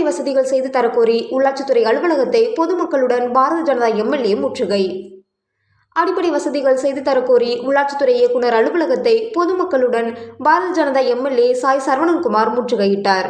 அடிப்படை வசதிகள் செய்து தரக்கோரி உள்ளாட்சித்துறை அலுவலகத்தை பொதுமக்களுடன் பாரதிய ஜனதா எம்எல்ஏ முற்றுகை. அடிப்படை வசதிகள் செய்து தரக்கோரி உள்ளாட்சித்துறை இயக்குனர் அலுவலகத்தை பொதுமக்களுடன் பாரதிய ஜனதா எம்எல்ஏ சாய் சரவணன்குமார் முற்றுகையிட்டார்.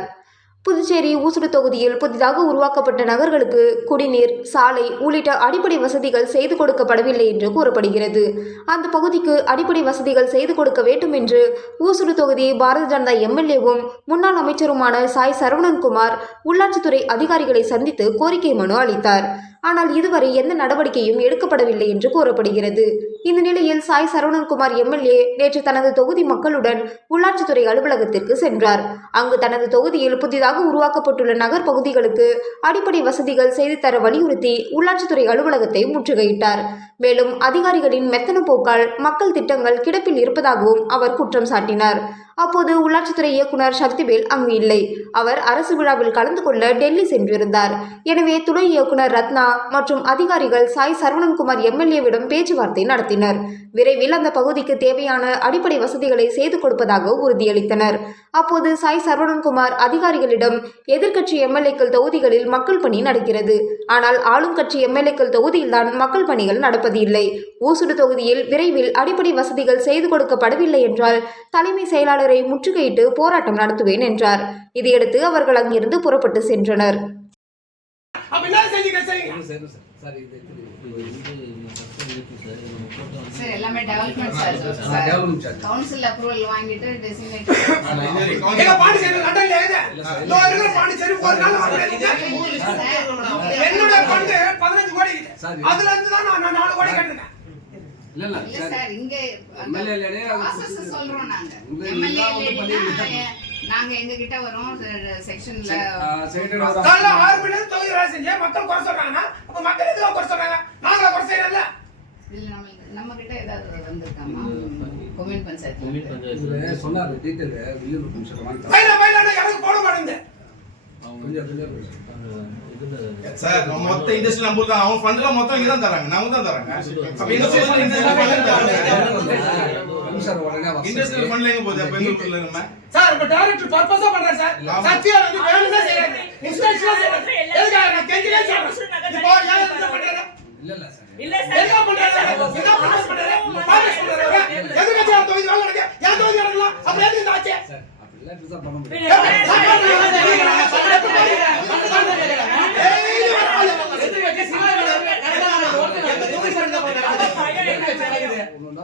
புதுச்சேரி ஊசுடு தொகுதியில் புதிதாக உருவாக்கப்பட்ட நகர்களுக்கு குடிநீர் சாலை உள்ளிட்ட அடிப்படை வசதிகள் செய்து கொடுக்கப்படவில்லை என்று கூறப்படுகிறது. அந்த பகுதிக்கு அடிப்படை வசதிகள் செய்து கொடுக்க வேண்டும் என்று ஊசுடு தொகுதி பாரதிய ஜனதா எம்எல்ஏவும் முன்னாள் அமைச்சருமான சாய் சரவணன்குமார் உள்ளாட்சித்துறை அதிகாரிகளை சந்தித்து கோரிக்கை மனு அளித்தார். ஆனால் இதுவரை எந்த நடவடிக்கையும் எடுக்கப்படவில்லை என்று கூறப்படுகிறது. இந்த நிலையில் சாய் சரவணன்குமார் எம்எல்ஏ நேற்று தனது தொகுதி மக்களுடன் உள்ளாட்சித்துறை அலுவலகத்திற்கு சென்றார். அங்கு தனது தொகுதியில் புதிதாக உருவாக்கப்பட்டுள்ள நகர் பகுதிகளுக்கு அடிப்படை வசதிகள் செய்து தர வலியுறுத்தி உள்ளாட்சித்துறை அலுவலகத்தை முற்றுகையிட்டார். மேலும் அதிகாரிகளின் மெத்தன போக்கால் மக்கள் திட்டங்கள் கிடப்பில் இருப்பதாகவும் அவர் குற்றம் சாட்டினார். அப்போது உள்ளாட்சித்துறை இயக்குனர் சக்திவேல் அங்கு இல்லை. அவர் அரசு விழாவில் கலந்து கொள்ள டெல்லி சென்றிருந்தார். எனவே துணை இயக்குனர் ரத்னா மற்றும் அதிகாரிகள் சாய் சரவணன்குமார் எம்எல்ஏவிடம் பேச்சுவார்த்தை நடத்தினர். விரைவில் அந்த பகுதிக்கு தேவையான அடிப்படை வசதிகளை செய்து கொடுப்பதாக உறுதியளித்தனர். அப்போது சாய் சரவணன்குமார் அதிகாரிகளிடம் எதிர்க்கட்சி எம்எல்ஏக்கள் தொகுதிகளில் மக்கள் பணி நடக்கிறது. ஆனால் ஆளும் கட்சி எம்எல்ஏக்கள் தொகுதியில்தான் மக்கள் பணிகள் நடப்பது இல்லை ஊசுடு தொகுதியில் விரைவில் அடிப்படை வசதிகள் செய்து கொடுக்கப்படவில்லை என்றால் தலைமை செயலாளரை முற்றுகையிட்டு போராட்டம் நடத்துவேன் என்றார். இதையடுத்து அவர்கள் அங்கிருந்து புறப்பட்டு சென்றனர். சார் எல்லாமே டெவலப்மெண்ட் சார். கவுன்சில் அப்ரூவல் வாங்கிட்டு டெசிக்னேட் எங்க பாண்டிச்சேரி இதோ? இருக்கிற ஒரு நாள் என்னோட கோடி அதுல இருந்து தான் நான் கோடி இல்ல, இல்ல, சார். இங்க சொல்றோம் நாங்க. உங்க எம்எல்ஏ இதெல்லாம் வந்து பண்ணி நாங்க எங்க கிட்ட வரோம். செக்ஷன்ல காலைல ஆறு மணி நேரம் தொகுதி வேலை செஞ்சு மக்கள் குறை சொல்றாங்கன்னா அப்ப மக்கள் எதுவும் குறை சொல்றாங்க? நாங்களா குறை செய்யறதில்ல. இல்ல நம்ம நம்ம கிட்ட ஏதாவது வந்திருக்காமா? கொம்யூன் பஞ்சாயத்து சொன்னாரு பையில எனக்கு போட மாட்டேங்குது சார் மொத்த இண்டஸ்ட்ரி நம்ம தான் அவன் ஃபண்ட்ல மொத்தம் இங்க தான் தராங்க. நமக்கு தான் தராங்க. அப்ப இண்டஸ்ட்ரியல் இண்டஸ்ட்ரியல் ஃபண்ட்ல தராங்க. நிமிஷம் உடனே வா. இண்டஸ்ட்ரியல் ஃபண்ட்ல எங்க போகுது? அப்ப எங்க ஊர்ல நம்ம? சார் இப்ப டைரக்டர் பர்பஸா சார். சத்தியா வந்து எதுக்காக? நான் இப்போ ஏன் இது பண்றாங்க இல்ல, இல்ல சார். எதுக்காக பண்றாங்க எதுக்காக பண்றாங்க பண்றாங்க பாலிஷ் பண்றாங்க எதுக்காக நான் தொகுதி வேலை நடக்க ஏன் தொகுதி நடக்கலாம் அப்புறம் எதுக்கு இந்த ஆச்சு சார், அப்படிலாம் இப்படி தான் பண்ண முடியும். ஒண்ணுன்னா பண்ணணும்.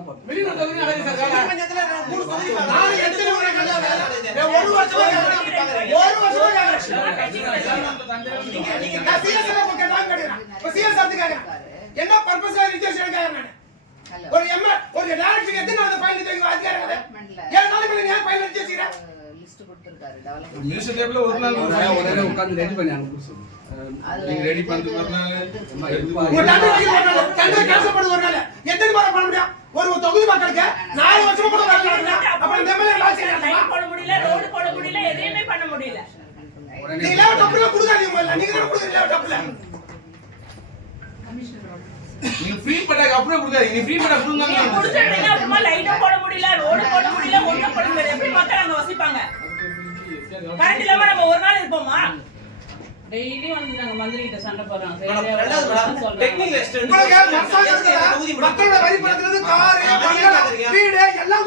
என்ன பர்பஸ் ஹலோ ஒரு எம்எ ஒரு டைரக்டர் எத்தனை நாள் ஃபைல் எடுத்து அதிகாரம் டெவலப்மெண்ட்ல ஏன் நாளைக்கு ஃபைல் எடுத்து வச்சுக்கிறேன் மினிஸ்டர் டேபிள்ல ஒரு நாள் உட்கார்ந்து பண்ணி நீங்க ரெடி ஒரு நாள் ஒரு நாள் எத்தனை முறை பண்ண முடியும்? ஒரு ஒரு தொகுதி மக்களுக்கு நாலு வருஷம் கூட வேலை அப்புறம் எம்எல்ஏ லாஸ் செய்யலாம் போட முடியல ரோடு போட முடியல எதையுமே பண்ண முடியல. நீங்க லேவ் டப்புல கொடுக்காதீங்க முதல்ல நீங்க தானே கொடுக்குறீங்க லேவ் டப்புல நீங்க ஃப்ரீ பட்டாக்கு அப்படியே கொடுக்காதீங்க. நீங்க ஃப்ரீ பட்டா கொடுங்க. அப்புறமா போட முடியல ரோடு போட முடியல ஒண்ணும் போட முடியல. எப்படி மக்கள் அங்க வசிப்பாங்க? கரண்ட் இல்லாம நம்ம ஒரு நாள் இருப்போமா? டெய்லி வந்து நாங்க மந்திரி கிட்ட சண்டை போடுறோம். மக்களோட காரு வீடு எல்லாம்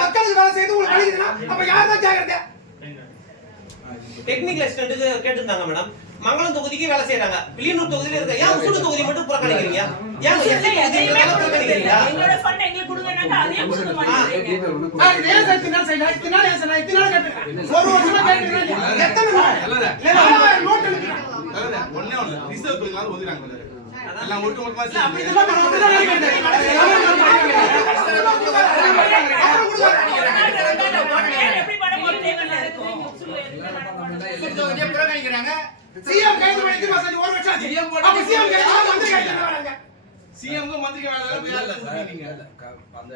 மக்களுக்கு வேலை செய்து உங்களுக்கு கிடைக்குதுன்னா அப்ப யார் தான் கேக்குறது டெக்னிக்கல் அசிஸ்டன்ட்டுக்கு கேட்டிருந்தாங்க மேடம் மங்களம் தொகுதிக்கு வேலை செய்யறாங்க வில்லியனூர் தொகுதியில இருக்க ஏன் உசுடு தொகுதி மட்டும் புறக்கணிக்கிறீங்க? ஏன் எதையுமே எஸ்சி detail ஒண்ணு ரிசர்வ் தொழிலாளர் ஒதுக்குறாங்க. எல்லாம் ஒட்டு மொத்தமா சிஎம் கைது? ஒரு வருஷம் சிஎம் கைது பண்ணி மந்திரி கைது பண்ண வராங்க. சிஎம் மந்திரிக்கு வேலை வேலை இல்ல, சார், அந்த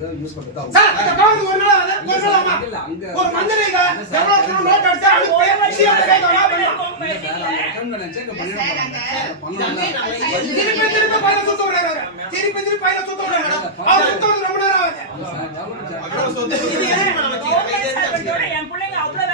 தான் பண்றது அவங்க. சார், ஒரு நாள். ஒரு நாள்? இல்ல, அங்க- ஒரு அடிச்சா சிஎம். திருப்பி திருப்பி பையனை சுத்த. திருப்பி திருப்பி பையனை சுத்த அவர் சுத்த ரொம்ப நேரம் ஆகுது இது என் பிள்ளைங்க அவ்வளவு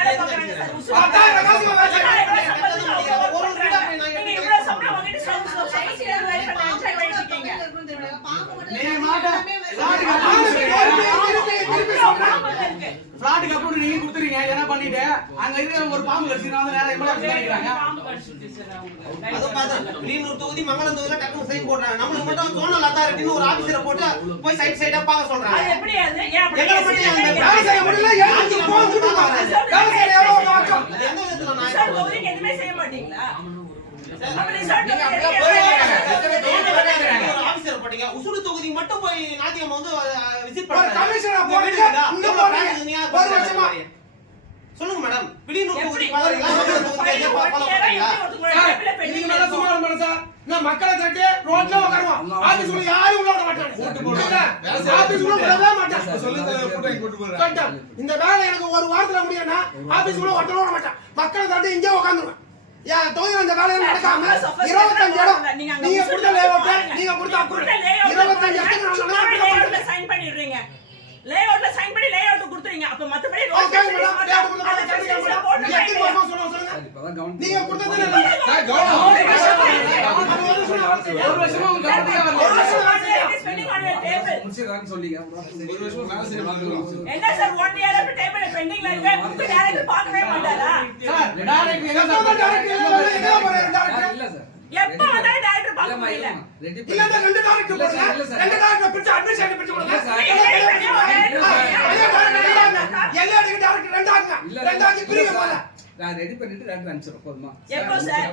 இருக்கு. ஃபிளாட்டுக்கு அப்புறம் நீங்க கொடுத்துறீங்க என்ன பண்ணிட்டு அங்க இருக்கிற ஒரு பாம்பு கடிச்சிட்டு வந்து நேரா எம்எல்ஏ பண்ணிக்கிறாங்க பாம்பு கடிச்சிட்டு சார் அவங்களுக்கு. அது பார்த்தேன். வில்லியனூர் தொகுதி மங்களம் தொகுதியில டக்குனு சைன் போடுறாங்க நம்மளுக்கு மட்டும் சோனல் அத்தாரிட்டின்னு ஒரு ஆபீசரை போட்டு போய் சைட் சைடா பார்க்க சொல்றாங்க எப்படி அது? எங்களை மட்டும் அந்த வேலை செய்ய முடியல, எழுந்து. வேலை செய்ய எவ்வளவு எந்த விதத்துல எதுவுமே செய்ய மாட்டீங்களா? சார், தொகுதிக்கு செய்ய உசுடு தொகுதிக்கு மட்டும் போய் நாத்தியம் வந்து விசிட் ஒரு இருக்குதா? இன்னும்? ஒரு வருஷமா. சொல்லுங்க மேடம். நான் மக்களை தட்டி ரோட்ல உட்காருவோம். ஆபீஸ் உள்ள யாரும் உள்ள விட மாட்டாங்க. இல்ல, ஆபீஸ் உள்ள விடவே மாட்டாங்க. சொல்லுங்க. இந்த வேலை எனக்கு ஒரு வாரத்துல முடியும்னா ஆபீஸ் உள்ள ஒட்டவே விட மாட்டேன் மக்களை தட்டி இங்கே உட்காந்துருவேன் என் தொகுதியில் இந்த வேலையை நடக்காம இருபத்தஞ்சு இடம் நீங்க கொடுத்த லேஅவுட். நீங்க கொடுத்த இருபத்தஞ்சு. இடத்துக்கு நான் சும்மா சொன்னா layoutல sign பண்ணி layout கொடுத்துறீங்க. அப்ப மத்தபடி ஓகே மேடம் கொடுத்த மேடம் நீங்க எத்தனை சொல்லுங்க நீங்க கொடுத்தது இல்ல கவனம். ஒரு வருஷம் உங்க ஒரு வருஷம் ஆச்சு. ஒரு வருஷமா வேலை செய்ய பார்த்துக்கலாம் என்ன சார் ஒன் இயர் அப்படி டேபிள் பெண்டிங்ல இருக்கு. பார்க்கவே மாட்டாரா? சார் இல்ல? எப்ப முடியல இல்ல, ரெண்டு direct போடுங்க. ரெண்டு direct பிரிச்சு administrative பிரிச்சு கொடுங்க. ரெண்டாங்க. எல்லா இடத்துக்கும் direct ரெண்டாங்க. ரெண்டாக்கி பிரிங்க போல. நான் ரெடி பண்ணிட்டு ரெண்டு அனுப்பிச்சிடுறேன் போதுமா. எப்போ சார்